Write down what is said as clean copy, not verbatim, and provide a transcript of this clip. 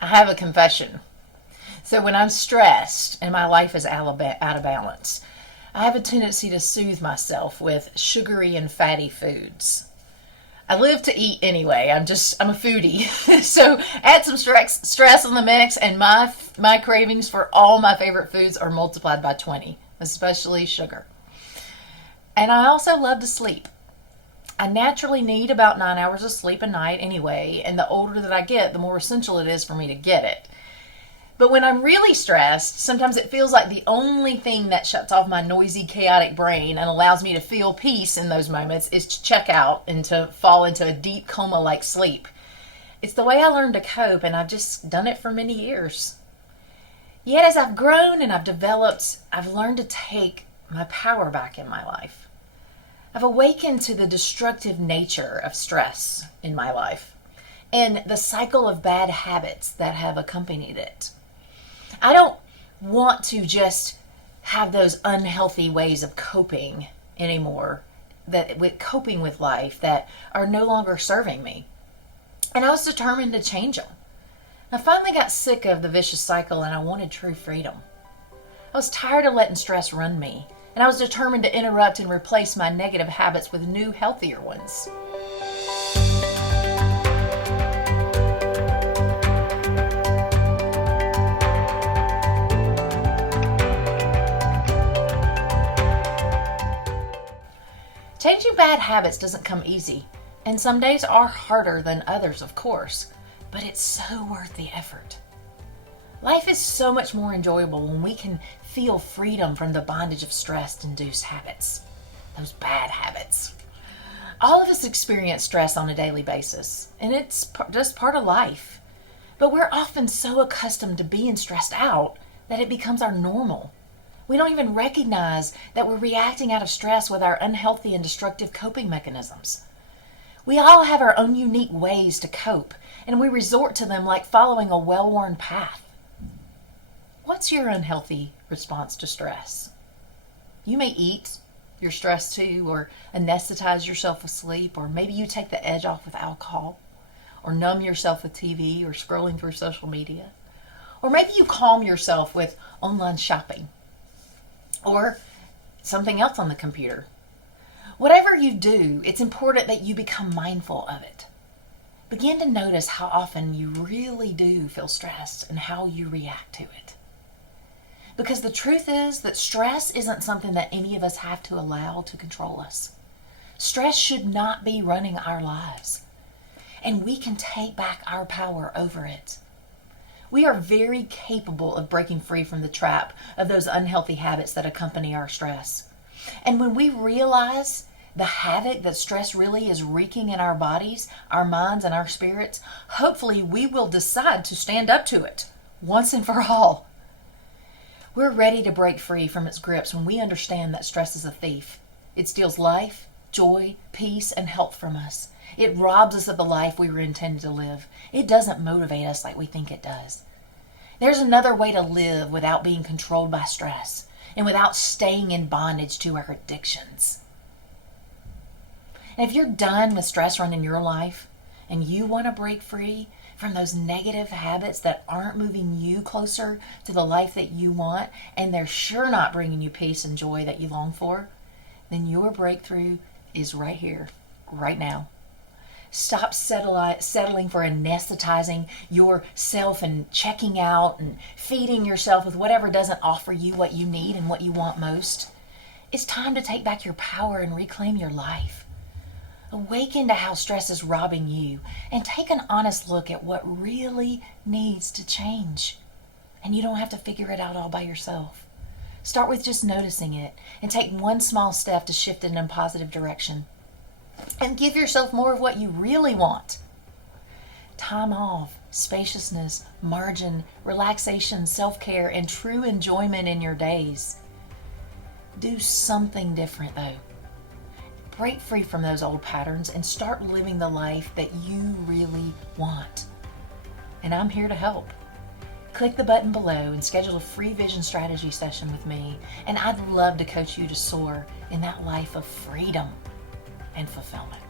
I have a confession. So when I'm stressed and my life is out of balance, I have a tendency to soothe myself with sugary and fatty foods. I live to eat anyway. I'm a foodie. So add some stress in the mix, and my cravings for all my favorite foods are multiplied by 20, especially sugar. And I also love to sleep. I naturally need about 9 hours of sleep a night anyway, and the older that I get, the more essential it is for me to get it. But when I'm really stressed, sometimes it feels like the only thing that shuts off my noisy, chaotic brain and allows me to feel peace in those moments is to check out and to fall into a deep coma-like sleep. It's the way I learned to cope, and I've just done it for many years. Yet as I've grown and I've developed, I've learned to take my power back in my life. I've awakened to the destructive nature of stress in my life and the cycle of bad habits that have accompanied it. I don't want to just have those unhealthy ways of coping anymore, coping with life that are no longer serving me. And I was determined to change them. I finally got sick of the vicious cycle, and I wanted true freedom. I was tired of letting stress run me, and I was determined to interrupt and replace my negative habits with new, healthier ones. Changing bad habits doesn't come easy, and some days are harder than others, of course, but it's so worth the effort. Life is so much more enjoyable when we can feel freedom from the bondage of stress-induced habits, those bad habits. All of us experience stress on a daily basis, and it's just part of life. But we're often so accustomed to being stressed out that it becomes our normal. We don't even recognize that we're reacting out of stress with our unhealthy and destructive coping mechanisms. We all have our own unique ways to cope, and we resort to them like following a well-worn path. What's your unhealthy response to stress? You may eat your stress too, or anesthetize yourself with sleep, or maybe you take the edge off with alcohol, or numb yourself with TV or scrolling through social media. Or maybe you calm yourself with online shopping, or something else on the computer. Whatever you do, it's important that you become mindful of it. Begin to notice how often you really do feel stressed and how you react to it. Because the truth is that stress isn't something that any of us have to allow to control us. Stress should not be running our lives, and we can take back our power over it. We are very capable of breaking free from the trap of those unhealthy habits that accompany our stress. And when we realize the havoc that stress really is wreaking in our bodies, our minds, and our spirits, hopefully we will decide to stand up to it once and for all. We're ready to break free from its grips when we understand that stress is a thief. It steals life, joy, peace, and health from us. It robs us of the life we were intended to live. It doesn't motivate us like we think it does. There's another way to live without being controlled by stress and without staying in bondage to our addictions. And if you're done with stress running your life and you want to break free from those negative habits that aren't moving you closer to the life that you want, and they're sure not bringing you peace and joy that you long for, then your breakthrough is right here, right now. Stop settling for anesthetizing yourself and checking out and feeding yourself with whatever doesn't offer you what you need and what you want most. It's time to take back your power and reclaim your life. Awaken to how stress is robbing you and take an honest look at what really needs to change. And you don't have to figure it out all by yourself. Start with just noticing it and take one small step to shift it in a positive direction. And give yourself more of what you really want. Time off, spaciousness, margin, relaxation, self-care, and true enjoyment in your days. Do something different though. Break free from those old patterns and start living the life that you really want. And I'm here to help. Click the button below and schedule a free vision strategy session with me, and I'd love to coach you to soar in that life of freedom and fulfillment.